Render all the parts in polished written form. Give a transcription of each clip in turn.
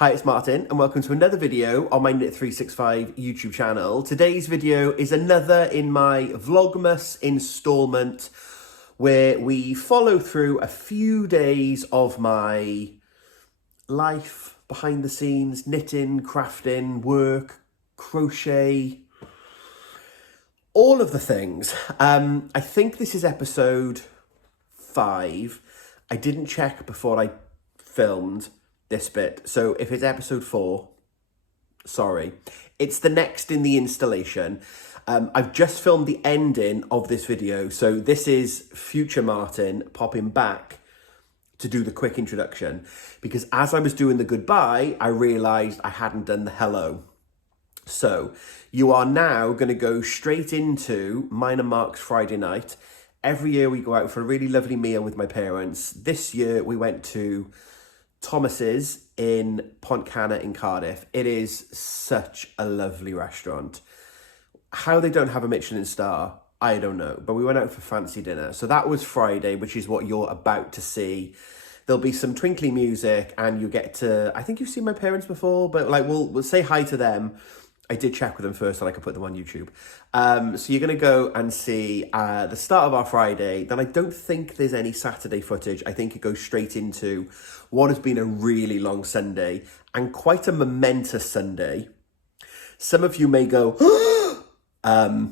Hi, it's Martin and welcome to another video on my Knit365 YouTube channel. Today's video is another in my Vlogmas installment where we follow through a few days of my life behind the scenes, knitting, crafting, work, crochet, all of the things. I think this is episode 5. I didn't check before I filmed this bit, so if it's episode 4, sorry. It's the next in the installation. I've just filmed the ending of this video, so this is future Martin popping back to do the quick introduction, because as I was doing the goodbye, I realised I hadn't done the hello. So you are now going to go straight into mine and Mark's Friday night. Every year we go out for a really lovely meal with my parents. This year we went to Thomas's in Pontcanna in Cardiff. It is such a lovely restaurant. How they don't have a Michelin star, I don't know. But we went out for fancy dinner. So that was Friday, which is what you're about to see. There'll be some twinkly music and you get to, I think you've seen my parents before, but like we'll say hi to them. I did check with them first so I could put them on YouTube. So you're going to go and see the start of our Friday. Then I don't think there's any Saturday footage. I think it goes straight into what has been a really long Sunday and quite a momentous Sunday. Some of you may go,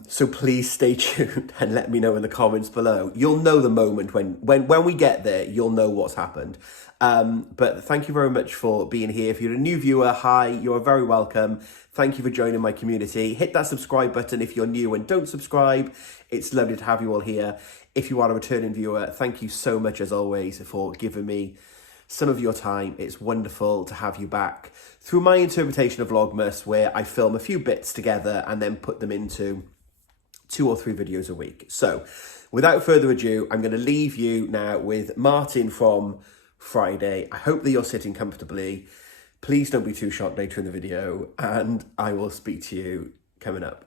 so please stay tuned and let me know in the comments below. You'll know the moment when we get there, you'll know what's happened. But thank you very much for being here. If you're a new viewer, hi, you're very welcome. Thank you for joining my community. Hit that subscribe button if you're new and don't subscribe. It's lovely to have you all here. If you are a returning viewer, thank you so much as always for giving me some of your time. It's wonderful to have you back through my interpretation of Vlogmas, where I film a few bits together and then put them into 2 or 3 videos a week. So without further ado, I'm going to leave you now with Martin from Friday. I hope that you're sitting comfortably. Please don't be too shocked later in the video, and I will speak to you coming up.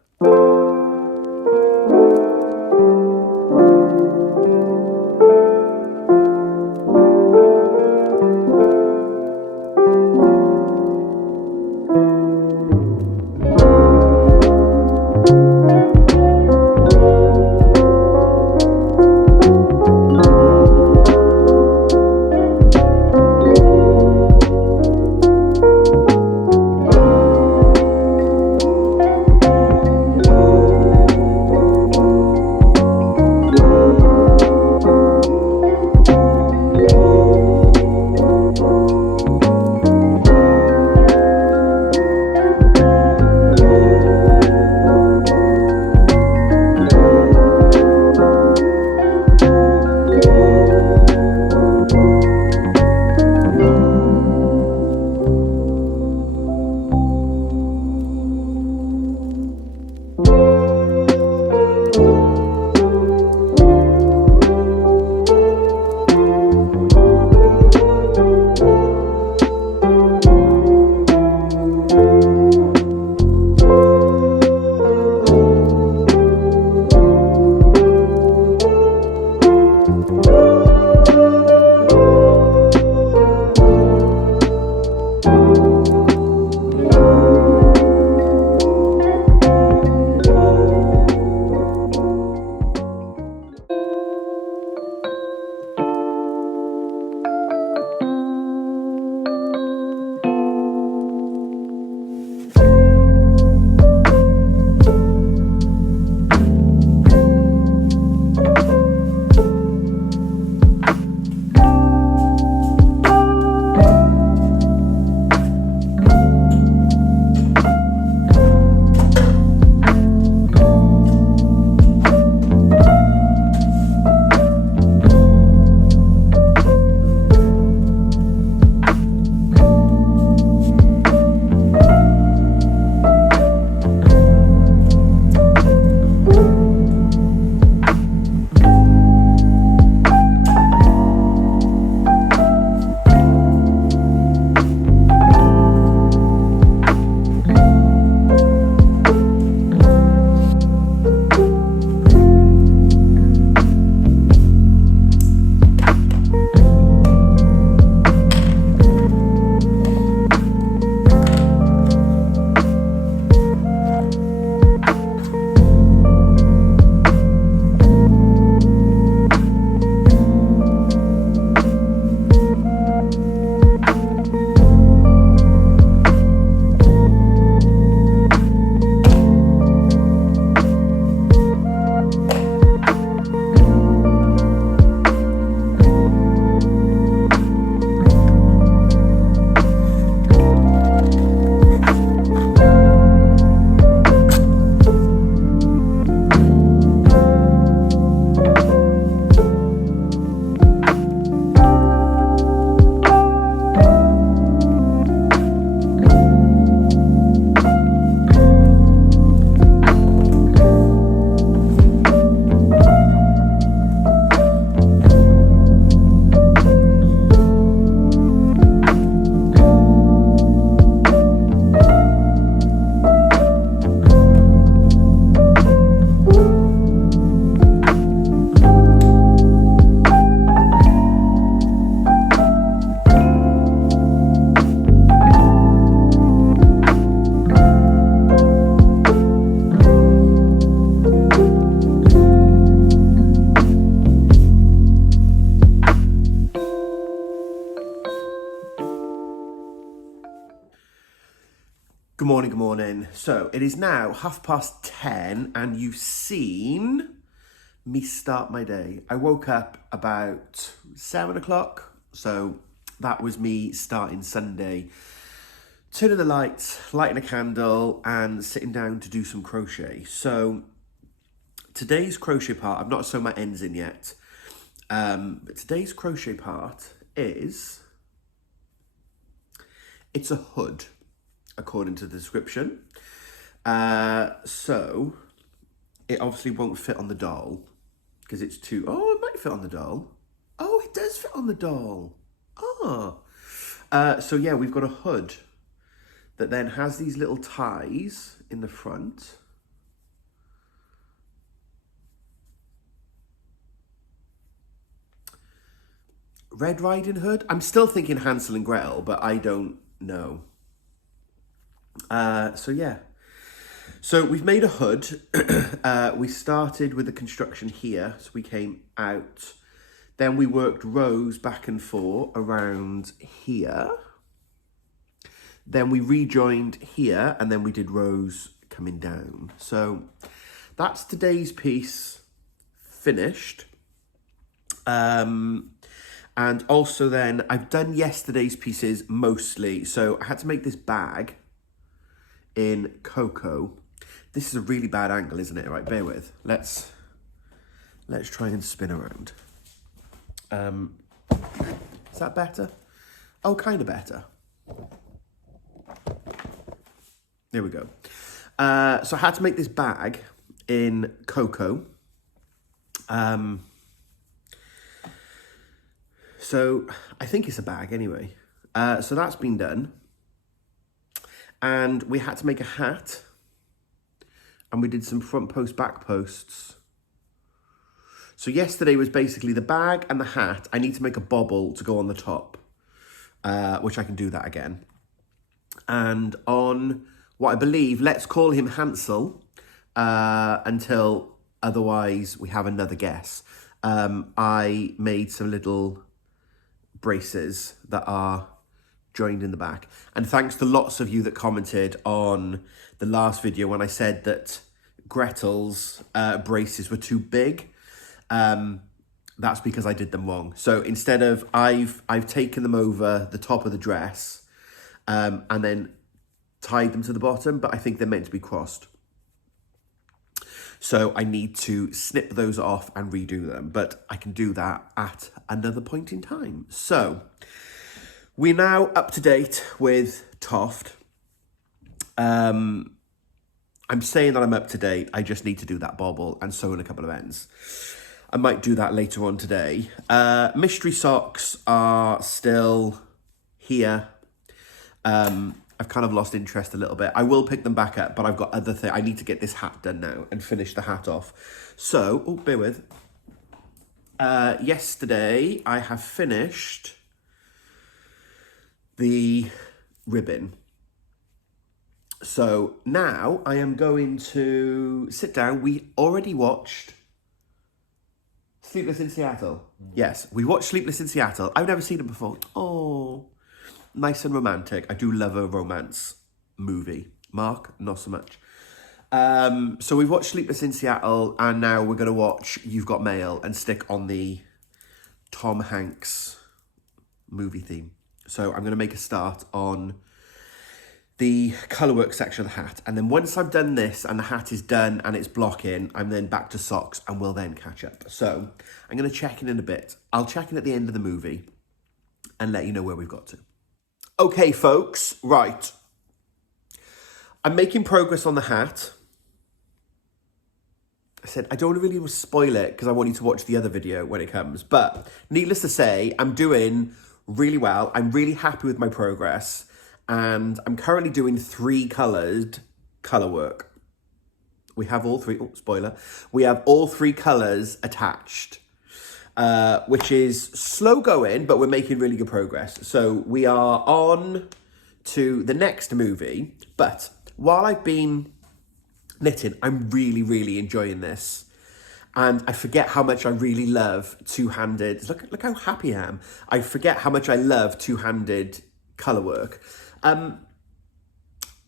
So it is now 10:30 and you've seen me start my day. I woke up about 7 o'clock. So that was me starting Sunday. Turning the lights, lighting a candle and sitting down to do some crochet. So today's crochet part, I've not sewn my ends in yet. But today's crochet part is, it's a hood, according to the description. So it obviously won't fit on the doll because it's too, oh, it might fit on the doll. Oh, it does fit on the doll. Oh. So yeah, we've got a hood that then has these little ties in the front. Red Riding Hood? I'm still thinking Hansel and Gretel, but I don't know. So yeah. So we've made a hood. We started with the construction here. So we came out. Then we worked rows back and forth around here. Then we rejoined here and then we did rows coming down. So that's today's piece finished. And also then, I've done yesterday's pieces mostly. So I had to make this bag in cocoa. This is a really bad angle, isn't it? Right, bear with. Let's try and spin around. Is that better? Oh, kind of better. There we go. So I had to make this bag in cocoa. So I think it's a bag anyway. So that's been done. And we had to make a hat. And we did some front post, back posts. So yesterday was basically the bag and the hat. I need to make a bobble to go on the top, which I can do that again. And on what I believe, let's call him Hansel, until otherwise we have another guess. I made some little braces that are joined in the back. And thanks to lots of you that commented on the last video when I said that Gretel's braces were too big. That's because I did them wrong. So instead of, I've taken them over the top of the dress and then tied them to the bottom, but I think they're meant to be crossed. So I need to snip those off and redo them, but I can do that at another point in time. So we're now up to date with Toft. I'm saying that I'm up to date. I just need to do that bobble and sew in a couple of ends. I might do that later on today. Mystery socks are still here. I've kind of lost interest a little bit. I will pick them back up, but I've got other things. I need to get this hat done now and finish the hat off. So, oh, bear with. Yesterday, I have finished the ribbon. So now I am going to sit down. We already watched Sleepless in Seattle. Yes, we watched Sleepless in Seattle. I've never seen it before. Oh, nice and romantic. I do love a romance movie. Mark, not so much. So we've watched Sleepless in Seattle and now we're going to watch You've Got Mail and stick on the Tom Hanks movie theme. So I'm going to make a start on the colourwork section of the hat. And then once I've done this and the hat is done and it's blocking, I'm then back to socks and we'll then catch up. So I'm going to check in a bit. I'll check in at the end of the movie and let you know where we've got to. Okay, folks, right. I'm making progress on the hat. I said, I don't really want to spoil it because I want you to watch the other video when it comes. But needless to say, I'm doing really well. I'm really happy with my progress. And I'm currently doing 3 coloured colour work. We have all 3, oh, spoiler. We have all 3 colours attached, which is slow going, but we're making really good progress. So we are on to the next movie. But while I've been knitting, I'm really, really enjoying this. And I forget how much I really love two-handed. Look how happy I am. I forget how much I love two-handed colour work. I'm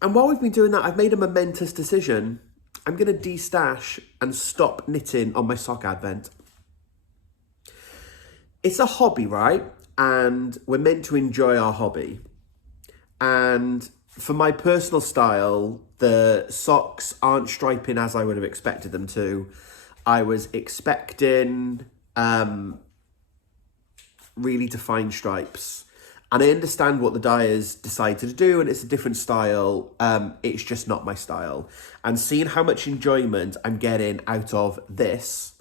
And while we've been doing that, I've made a momentous decision. I'm going to destash and stop knitting on my sock advent. It's a hobby, right? And we're meant to enjoy our hobby. And for my personal style, the socks aren't striping as I would have expected them to. I was expecting really defined stripes. And I understand what the dyers decided to do, and it's a different style. It's just not my style. And seeing how much enjoyment I'm getting out of this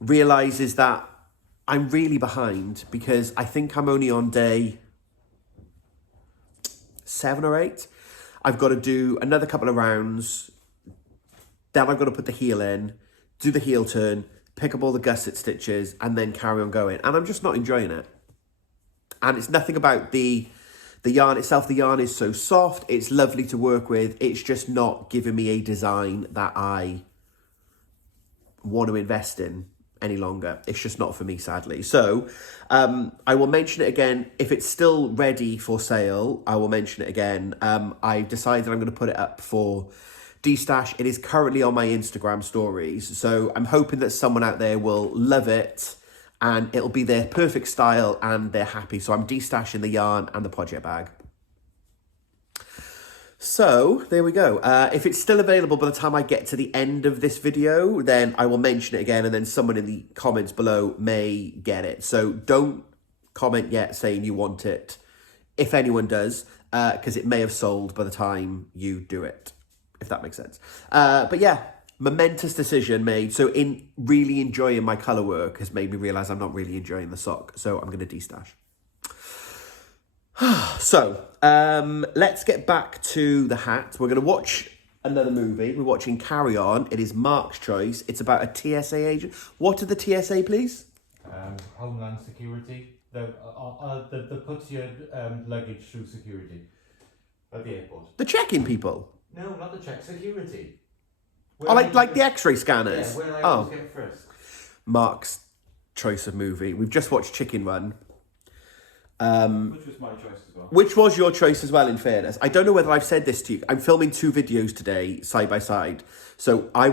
realises that I'm really behind, because I think I'm only on day 7 or 8. I've got to do another couple of rounds. Then I've got to put the heel in, do the heel turn, pick up all the gusset stitches, and then carry on going. And I'm just not enjoying it. And it's nothing about the yarn itself. The yarn is so soft. It's lovely to work with. It's just not giving me a design that I want to invest in any longer. It's just not for me, sadly. So I will mention it again. If it's still ready for sale, I will mention it again. I've decided I'm going to put it up for destash. It is currently on my Instagram stories. So I'm hoping that someone out there will love it, and it'll be their perfect style and they're happy. So I'm destashing the yarn and the project bag. So there we go. If it's still available by the time I get to the end of this video, then I will mention it again, and then someone in the comments below may get it. So don't comment yet saying you want it, if anyone does, because it may have sold by the time you do it, if that makes sense. But yeah, momentous decision made. So in really enjoying my colour work has made me realise I'm not really enjoying the sock. So I'm going to destash. So let's get back to the hat. We're going to watch another movie. We're watching Carry On. It is Mark's choice. It's about a TSA agent. What are the TSA, please? Homeland Security. That puts your luggage through security at the airport. The check-in people? No, not the check. Security. Oh, like the X-ray scanners? Yeah, where I always get first. Mark's choice of movie. We've just watched Chicken Run. Which was my choice as well. Which was your choice as well, in fairness. I don't know whether I've said this to you. I'm filming 2 videos today, side by side. So I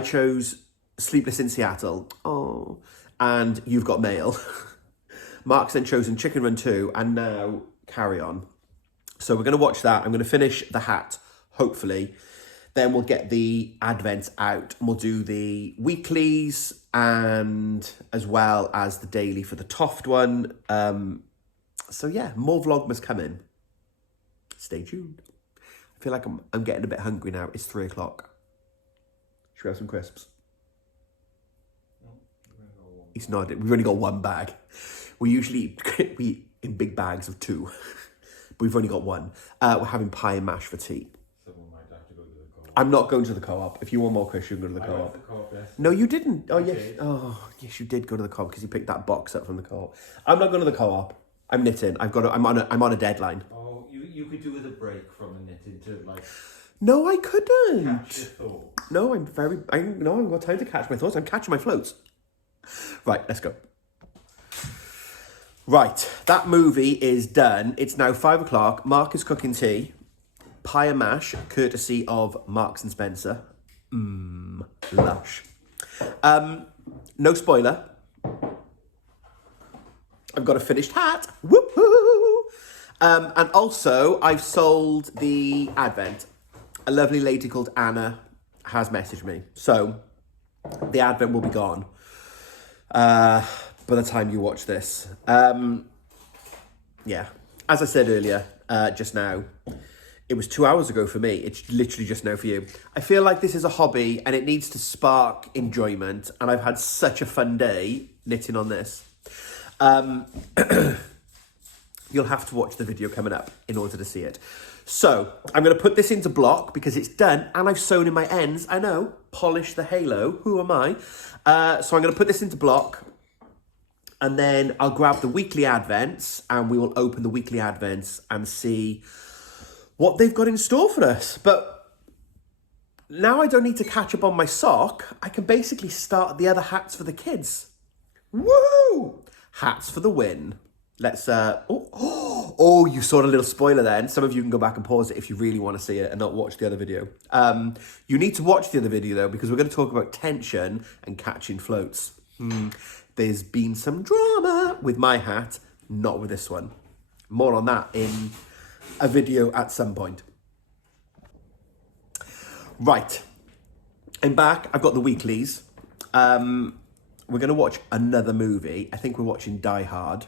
chose Sleepless in Seattle. Oh. And You've Got Mail. Mark's then chosen Chicken Run 2, and now Carry On. So we're going to watch that. I'm going to finish the hat, hopefully. Then we'll get the advents out, and we'll do the weeklies and as well as the daily for the Toft one. So yeah, more Vlogmas coming. Stay tuned. I feel like I'm getting a bit hungry now. It's 3 o'clock. Should we have some crisps? He's nodding. We've only got 1 bag. We usually eat in big bags of 2, but we've only got 1. We're having pie and mash for tea. I'm not going to the co-op. If you want more crisps, you can go to the co-op. I went to the co-op, yes. No, you didn't. Oh, yes. Did. Oh, yes, you did go to the co-op because you picked that box up from the co-op. I'm not going to the co-op. I'm knitting. I'm on a dedeadline. Oh, you could do with a break from the knitting to like. No, I couldn't. Catch your thoughts. No, I've got time to catch my thoughts. I'm catching my floats. Right, let's go. Right, that movie is done. It's now 5 o'clock. Mark is cooking tea. Pie and mash, courtesy of Marks and Spencer. Lush. No spoiler. I've got a finished hat. Woohoo! And also, I've sold the advent. A lovely lady called Anna has messaged me. So, the advent will be gone by the time you watch this. Yeah, as I said earlier, just now, it was 2 hours ago for me. It's literally just now for you. I feel like this is a hobby and it needs to spark enjoyment. And I've had such a fun day knitting on this. You'll have to watch the video coming up in order to see it. So I'm going to put this into block because it's done and I've sewn in my ends. I know, polish the halo. Who am I? So I'm going to put this into block. And then I'll grab the weekly advents and we will open the weekly advents and see what they've got in store for us. But now I don't need to catch up on my sock. I can basically start the other hats for the kids. Woo! Hats for the win. Let's, Oh, you saw a little spoiler then. Some of you can go back and pause it if you really want to see it and not watch the other video. You need to watch the other video though, because we're going to talk about tension and catching floats. There's been some drama with my hat, not with this one. More on that in a video at some point. Right, I'm back. I've got the weeklies. We're going to watch another movie. I think we're watching Die Hard,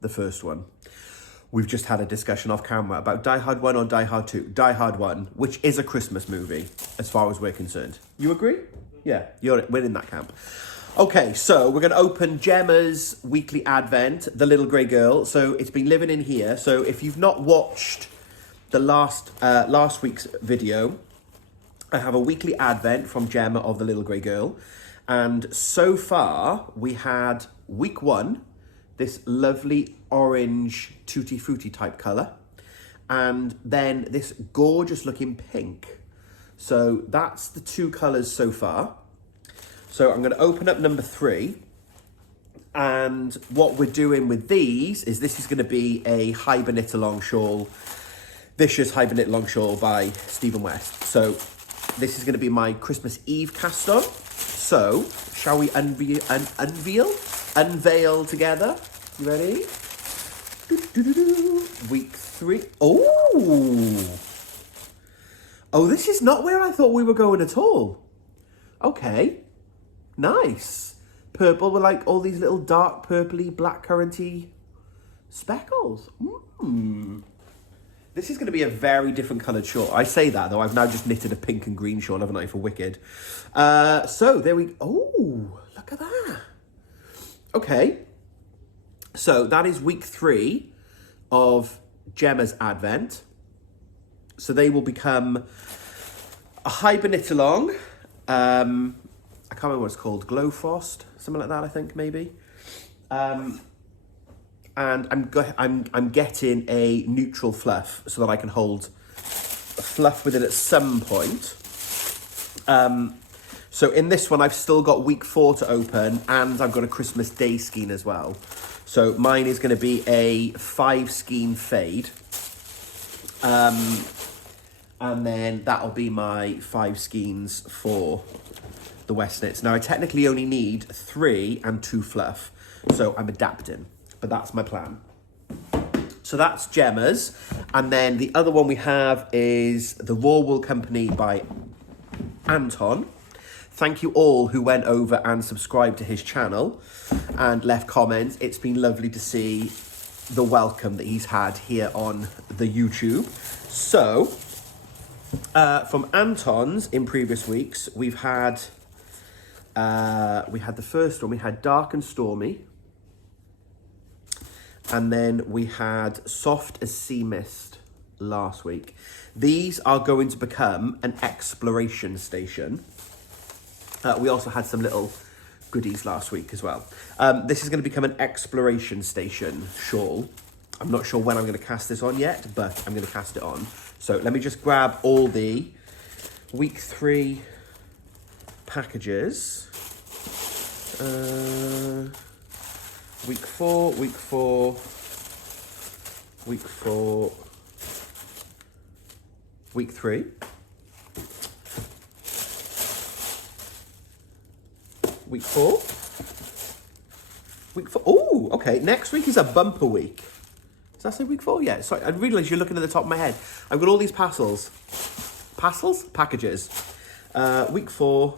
the first one. We've just had a discussion off camera about Die Hard 1 or Die Hard 2. Die Hard 1, which is a Christmas movie, as far as we're concerned. You agree? Yeah, we're in that camp. Okay, so we're going to open Gemma's weekly advent, The Little Grey Girl. So it's been living in here. So if you've not watched the last week's video, I have a weekly advent from Gemma of The Little Grey Girl. And so far, we had week 1, this lovely orange tutti frutti type colour, and then this gorgeous looking pink. So that's the 2 colours so far. So I'm going to open up number 3, and what we're doing with these is this is going to be a Hibernate Long Shawl, Vicious Hibernate Long Shawl by Stephen West. So this is going to be my Christmas Eve cast on. So shall we unveil together? You ready? Week 3. Oh, this is not where I thought we were going at all. Okay, nice. Purple with like all these little dark purpley, blackcurranty speckles. This is going to be a very different coloured shawl. I say that though, I've now just knitted a pink and green shawl, haven't I, for Wicked. So there we, oh, look at that. Okay. So that is week 3 of Gemma's Advent. So they will become a Hibernate Along. I can't remember what it's called. Glow Frost, something like that, I think, maybe. And I'm getting a neutral fluff so that I can hold a fluff with it at some point. So in this one, I've still got week 4 to open, and I've got a Christmas Day skein as well. So mine is going to be a 5 skein fade. And then that'll be my 5 skeins for the West knits. Now I technically only need 3 and 2 fluff, so I'm adapting, but that's my plan. So that's Gemma's. And then the other one we have is the Raw Wool Company by Anton. Thank you all who went over and subscribed to his channel and left comments. It's been lovely to see the welcome that he's had here on the YouTube. So, from Anton's in previous weeks, we had the first one, we had Dark and Stormy. And then we had Soft as Sea Mist last week. These are going to become an exploration station. We also had some little goodies last week as well. This is going to become an exploration station shawl. I'm not sure when I'm going to cast this on yet, but I'm going to cast it on. So let me just grab all the week 3 packages. Week 4, week 4, week 4, week 3. Week 4. Week 4. Oh, okay. Next week is a bumper week. Does that say week 4? Yeah. Sorry, I realise you're looking at the top of my head. I've got all these parcels. Parcels? Packages. Week 4.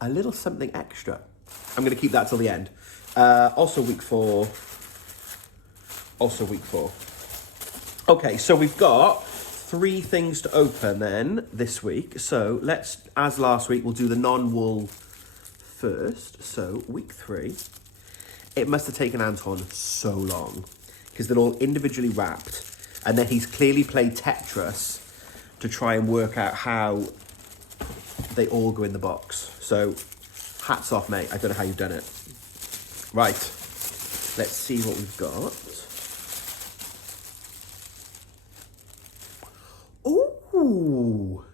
A little something extra. I'm going to keep that till the end. Also week 4. Also week 4. Okay, so we've got 3 things to open then this week. So let's, as last week, we'll do the non-wool first. So week 3. It must have taken Anton so long because they're all individually wrapped, and then he's clearly played Tetris to try and work out how they all go in the box. So hats off, mate. I don't know how you've done it. Right, let's see what we've got. Ooh.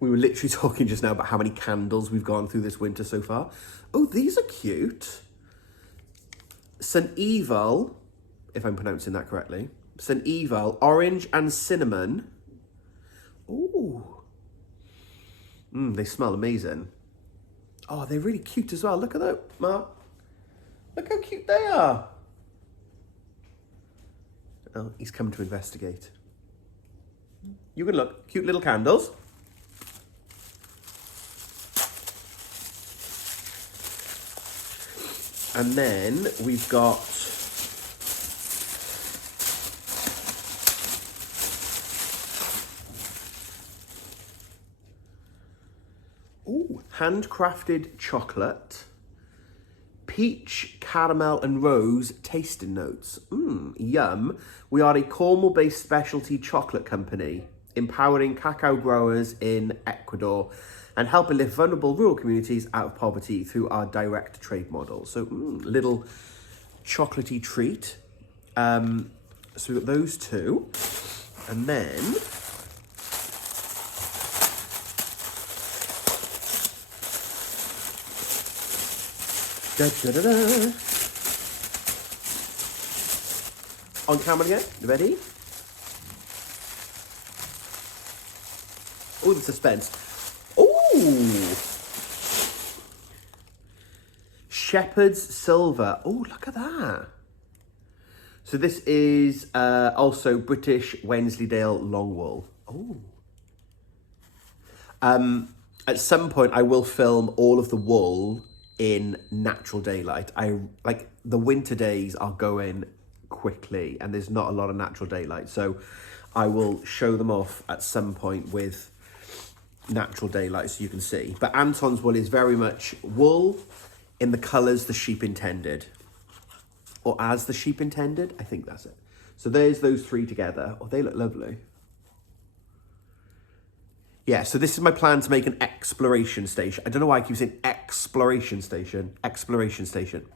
We were literally talking just now about how many candles we've gone through this winter so far. Oh, these are cute. St. Evil, if I'm pronouncing that correctly. St. Evil, orange and cinnamon. Ooh. They smell amazing. Oh, they're really cute as well. Look at that, Mark. Look how cute they are. Oh, he's come to investigate. You can look. Cute little candles. And then we've got handcrafted chocolate, peach, caramel and rose tasting notes. Yum. We are a Cornwall-based specialty chocolate company, empowering cacao growers in Ecuador and helping lift vulnerable rural communities out of poverty through our direct trade model. So, little chocolatey treat. So we've got those two. And then on camera again, you ready? Oh, the suspense. Ooh! Shepherd's Silver. Oh, look at that. So this is also British Wensleydale long wool. Oh. At some point, I will film all of the wool in natural daylight. Like the winter days are going quickly and there's not a lot of natural daylight. So I will show them off at some point with natural daylight so you can see. But Anton's wool is very much wool in the colours the sheep intended. Or as the sheep intended. I think that's it. So there's those three together. Oh, they look lovely. Yeah, so this is my plan to make an exploration station. I don't know why I keep saying exploration station. Exploration station.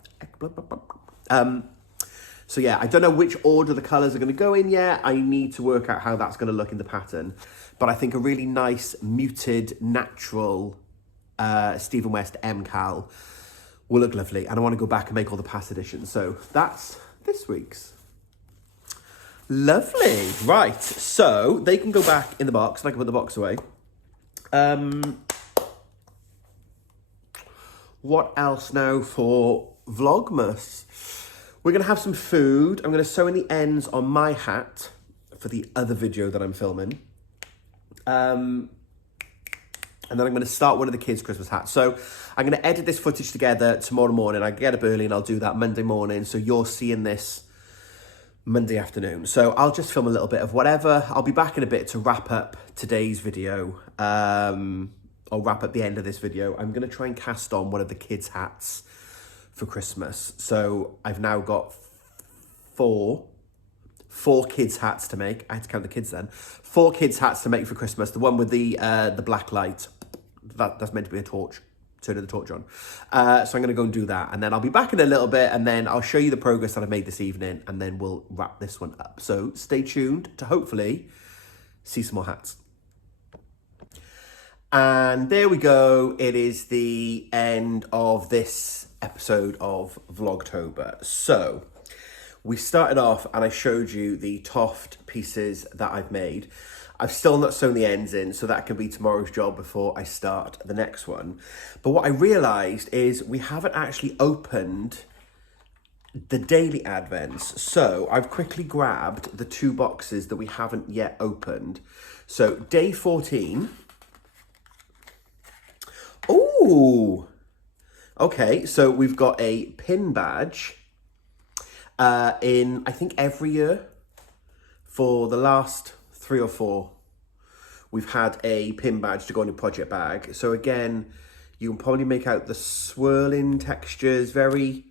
So yeah, I don't know which order the colours are going to go in yet. I need to work out how that's going to look in the pattern. But I think a really nice, muted, natural Stephen West MCal will look lovely. And I want to go back and make all the past editions. So that's this week's. Lovely. Right, so they can go back in the box and I can put the box away. What else now for Vlogmas? We're going to have some food. I'm going to sew in the ends on my hat for the other video that I'm filming. And then I'm going to start one of the kids' Christmas hats. So I'm going to edit this footage together tomorrow morning. I get up early and I'll do that Monday morning. So you're seeing this Monday afternoon. So I'll just film a little bit of whatever. I'll be back in a bit to wrap up today's video. I'll wrap up the end of this video. I'm going to try and cast on one of the kids' hats for Christmas. So I've now got four kids' hats to make. I had to count the kids then. 4 kids' hats to make for Christmas. The one with the black light. That's meant to be a torch. Turning the torch on. So I'm going to go and do that. And then I'll be back in a little bit and then I'll show you the progress that I've made this evening and then we'll wrap this one up. So stay tuned to hopefully see some more hats. And there we go. It is the end of this episode of Vlogtober. So we started off and I showed you the Toft pieces that I've made. I've still not sewn the ends in, so that can be tomorrow's job before I start the next one. But what I realised is we haven't actually opened the daily advents. So I've quickly grabbed the 2 boxes that we haven't yet opened. So day 14. Ooh! Okay, so we've got a pin badge in, I think, every year for the last 3 or 4. We've had a pin badge to go in a project bag. So again, you can probably make out the swirling textures, very,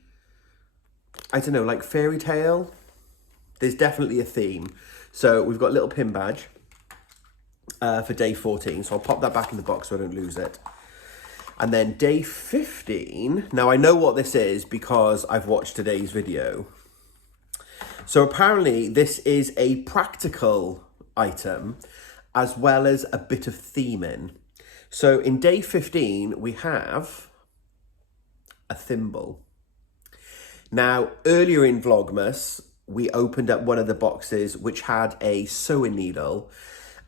I don't know, like fairy tale. There's definitely a theme. So we've got a little pin badge for day 14. So I'll pop that back in the box so I don't lose it. And then day 15, now I know what this is because I've watched today's video. So apparently this is a practical item as well as a bit of theming. So in day 15, we have a thimble. Now, earlier in Vlogmas, we opened up one of the boxes which had a sewing needle,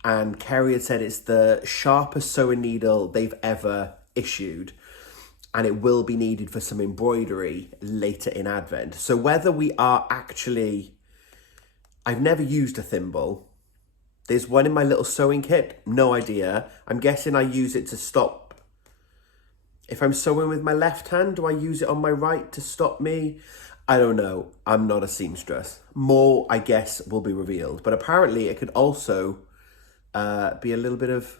and Kerry had said it's the sharpest sewing needle they've ever issued, and it will be needed for some embroidery later in Advent. So whether we are actually... I've never used a thimble. There's one in my little sewing kit, no idea. I'm guessing I use it to stop. If I'm sewing with my left hand, do I use it on my right to stop me? I don't know. I'm not a seamstress. More, I guess, will be revealed. But apparently it could also be a little bit of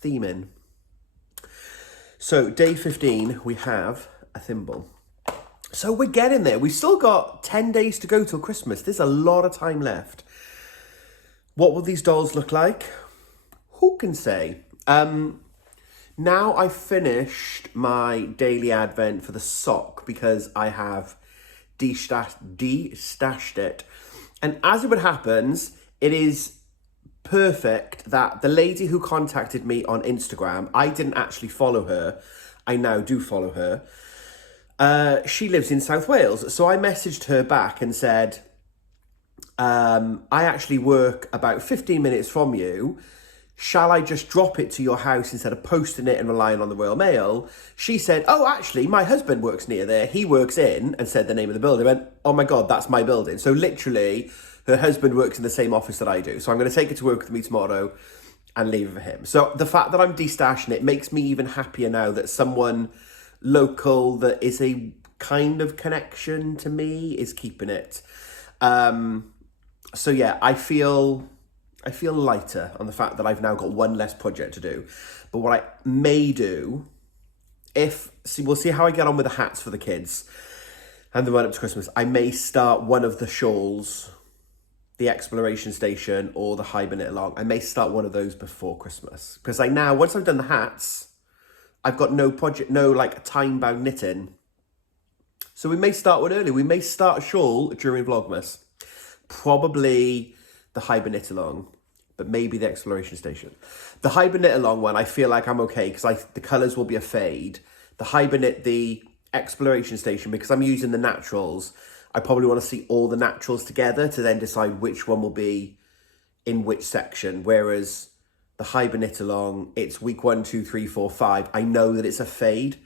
theming. So day 15, we have a thimble. So we're getting there. We've still got 10 days to go till Christmas. There's a lot of time left. What will these dolls look like? Who can say? Now I've finished my daily advent for the sock because I have destashed it. And as it would happens, it is perfect that the lady who contacted me on Instagram, I didn't actually follow her. I now do follow her. She lives in South Wales. So I messaged her back and said, I actually work about 15 minutes from you. Shall I just drop it to your house instead of posting it and relying on the Royal Mail? She said, oh, actually, my husband works near there. He works in, and said the name of the building. I went, oh my God, that's my building. So literally, her husband works in the same office that I do. So I'm going to take it to work with me tomorrow and leave it for him. So the fact that I'm destashing it makes me even happier now that someone local that is a kind of connection to me is keeping it. So yeah, I feel lighter on the fact that I've now got one less project to do. But what I may do, we'll see how I get on with the hats for the kids and the run up to Christmas. I may start one of the shawls, the exploration station or the hibernate along. I may start one of those before Christmas. Because once I've done the hats, I've got no project, no like time-bound knitting. So we may start one early. We may start a shawl during Vlogmas. Probably the hibernate along, but maybe the exploration station. The hibernate along one, I feel like I'm okay because the colours will be a fade. The exploration station, because I'm using the naturals, I probably want to see all the naturals together to then decide which one will be in which section. Whereas the hibernate along, it's week 1, 2, 3, 4, 5. I know that it's a fade.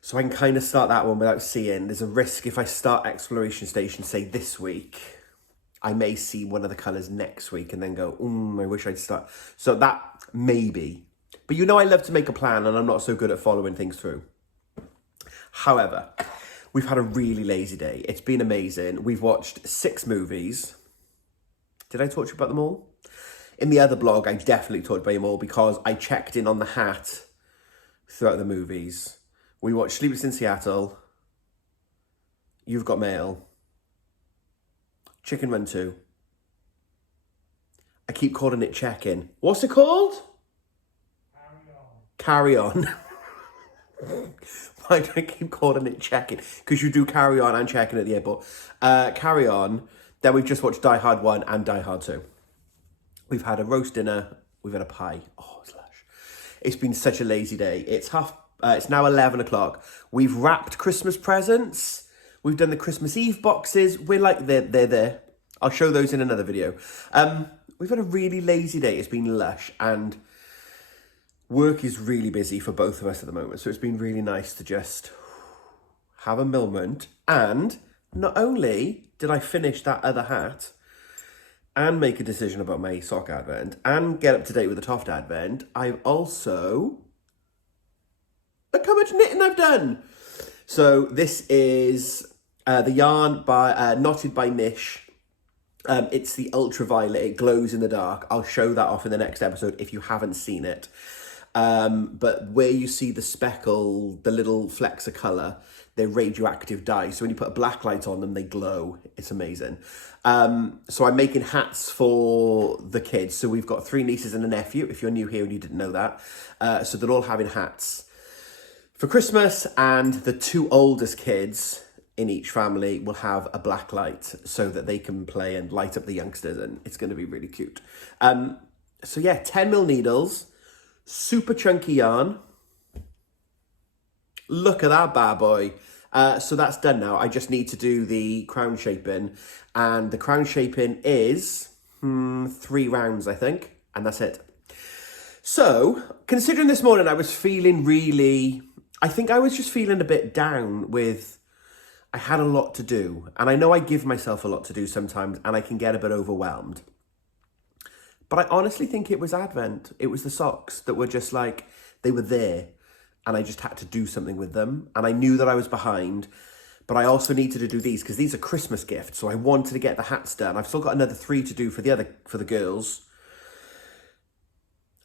So I can kind of start that one without seeing. There's a risk if I start exploration station, say this week, I may see one of the colours next week and then go, I wish I'd start. So that maybe. But you know I love to make a plan and I'm not so good at following things through. However, we've had a really lazy day. It's been amazing. We've watched 6 movies. Did I talk to you about them all? In the other blog, I definitely talked about them all because I checked in on the hat throughout the movies. We watched Sleepless in Seattle, You've Got Mail, Chicken Run 2. I keep calling it Check-In. What's it called? Carry On. Why do I keep calling it Check-In? Because you do Carry On and Check-In at the airport. Carry On. Then we've just watched Die Hard 1 and Die Hard 2. We've had a roast dinner. We've had a pie. Oh, it's lush. It's been such a lazy day. It's now 11 o'clock. We've wrapped Christmas presents. We've done the Christmas Eve boxes. We're like, they're there. I'll show those in another video. We've had a really lazy day. It's been lush and work is really busy for both of us at the moment. So it's been really nice to just have a moment. And not only did I finish that other hat and make a decision about my sock advent and get up to date with the Toft advent, I've also... Look how much knitting I've done. So this is the yarn by knotted by Nish. It's the ultraviolet. It glows in the dark. I'll show that off in the next episode if you haven't seen it. But where you see the speckle, the little flecks of colour, they're radioactive dyes. So when you put a black light on them, they glow. It's amazing. So I'm making hats for the kids. So we've got 3 nieces and a nephew, if you're new here and you didn't know that. So they're all having hats for Christmas, and the 2 oldest kids in each family will have a black light so that they can play and light up the youngsters, and it's going to be really cute. So yeah, 10mm needles, super chunky yarn. Look at that bad boy. So that's done now. I just need to do the crown shaping, and the crown shaping is 3 rounds, I think, and that's it. So, considering this morning I was feeling I think I was just feeling a bit down with, I had a lot to do, and I know I give myself a lot to do sometimes, and I can get a bit overwhelmed. But I honestly think it was Advent. It was the socks that were just like, they were there, and I just had to do something with them, and I knew that I was behind, but I also needed to do these, because these are Christmas gifts, so I wanted to get the hats done. I've still got another 3 to do for the girls.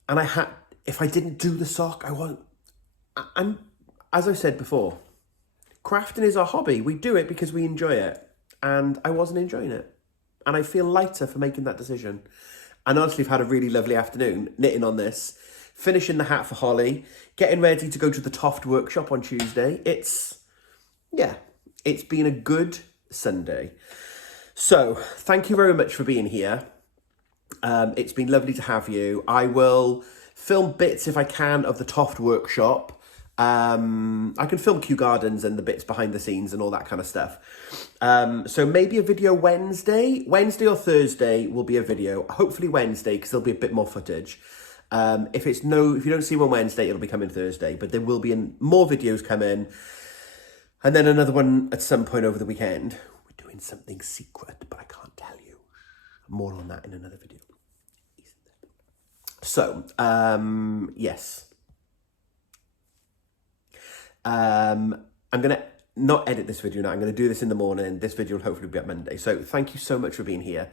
And if I didn't do the sock, I'm, as I've said before, crafting is our hobby. We do it because we enjoy it. And I wasn't enjoying it. And I feel lighter for making that decision. And honestly, I've had a really lovely afternoon knitting on this, finishing the hat for Holly, getting ready to go to the Toft workshop on Tuesday. It's been a good Sunday. So thank you very much for being here. It's been lovely to have you. I will film bits if I can of the Toft workshop. I can film Kew Gardens and the bits behind the scenes and all that kind of stuff. So maybe a video Wednesday or Thursday will be a video. Hopefully Wednesday, because there'll be a bit more footage. If you don't see one Wednesday, it'll be coming Thursday, but there will be more videos coming. And then another one at some point over the weekend. We're doing something secret, but I can't tell you. More on that in another video. So, yes. I'm going to not edit this video now. I'm going to do this in the morning. This video will hopefully be up Monday. So thank you so much for being here.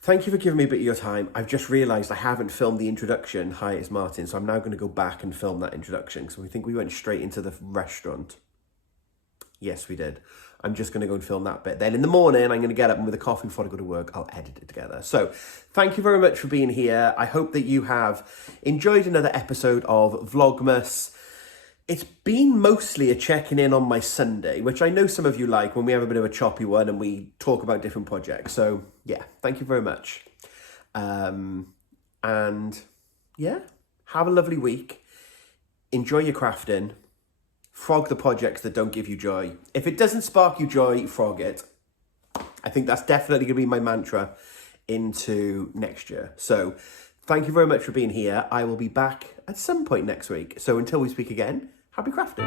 Thank you for giving me a bit of your time. I've just realised I haven't filmed the introduction. Hi, it's Martin. So I'm now going to go back and film that introduction. So we think we went straight into the restaurant. Yes, we did. I'm just going to go and film that bit. Then in the morning, I'm going to get up and with a coffee before I go to work, I'll edit it together. So thank you very much for being here. I hope that you have enjoyed another episode of Vlogmas. It's been mostly a checking in on my Sunday, which I know some of you like when we have a bit of a choppy one and we talk about different projects. So yeah, thank you very much. And yeah, have a lovely week. Enjoy your crafting. Frog the projects that don't give you joy. If it doesn't spark you joy, frog it. I think that's definitely going to be my mantra into next year. So thank you very much for being here. I will be back at some point next week. So until we speak again, happy crafting.